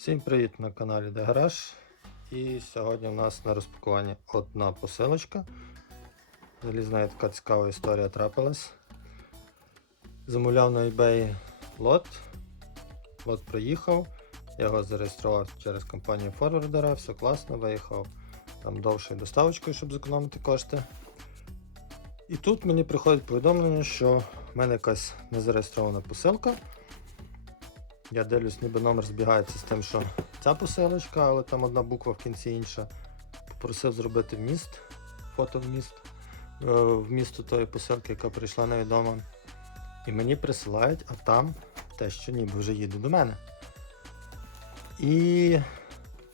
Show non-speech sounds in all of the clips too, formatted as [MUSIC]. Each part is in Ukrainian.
Всім привіт на каналі Деграш. І сьогодні у нас на розпакуванні одна посилочка. Взагалі знаю, така цікава історія трапилась. Замовляв на eBay лот. Лот приїхав. Я його зареєстрував через компанію форвардера, все класно, виїхав там довшою доставочкою, щоб зекономити кошти. І тут мені приходить повідомлення, що в мене якась незареєстрована посилка. Я дивлюсь, ніби номер збігається з тим, що ця посилочка, але там одна буква в кінці інша. Попросив зробити вміст, фото вміст, е, вмісту тої посилки, яка прийшла невідома. І мені присилають, а там те, що ніби вже їде до мене. І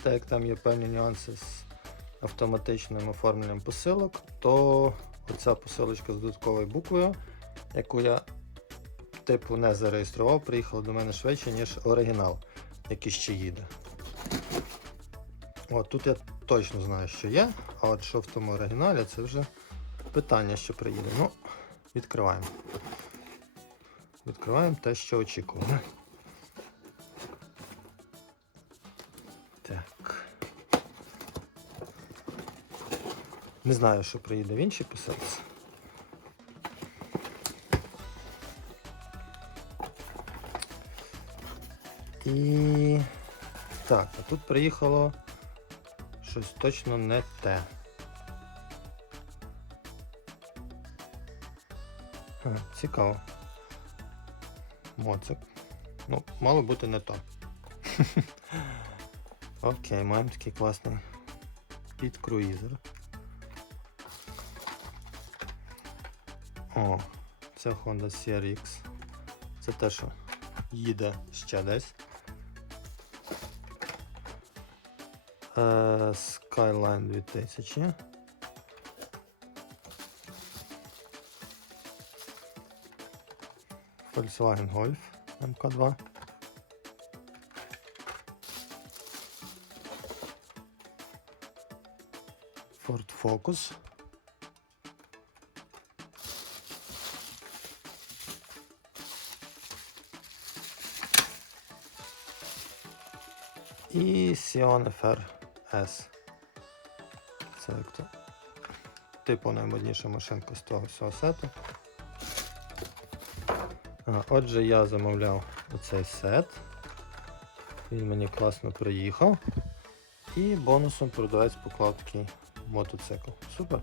так як там є певні нюанси з автоматичним оформленням посилок, то оця посилочка з додатковою буквою, яку я типу не зареєстрував, приїхала до мене швидше, ніж оригінал, який ще їде. От тут я точно знаю, що є, а от що в тому оригіналі, це вже питання, що приїде. Ну, відкриваємо. Відкриваємо те, що очікувано. Так. Не знаю, що приїде в іншій посилці. І так, а тут приїхало щось точно не те. Ага, цікаво. Моцик. Ну, мало бути не то. [LAUGHS] Окей, маємо такий класний підкруїзер. О, це Honda CRX. Це те, що їде ще десь. Skyline 2000. Volkswagen Golf МК2. Ford Focus. І Sion FRS. Це як то типу наймодніша машинка з того всього сету. А, отже, я замовляв оцей сет. Він мені класно приїхав. І бонусом продавець поклав такий мотоцикл. Супер.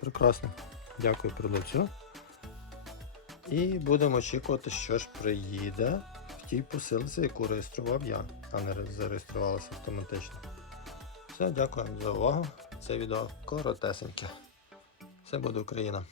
Прекрасно. Дякую продавцю. І будемо очікувати, що ж приїде в тій посилці, яку реєстрував я, а не зареєструвалася автоматично. Все, дякую за увагу. Це відео коротесеньке. Все буде Україна.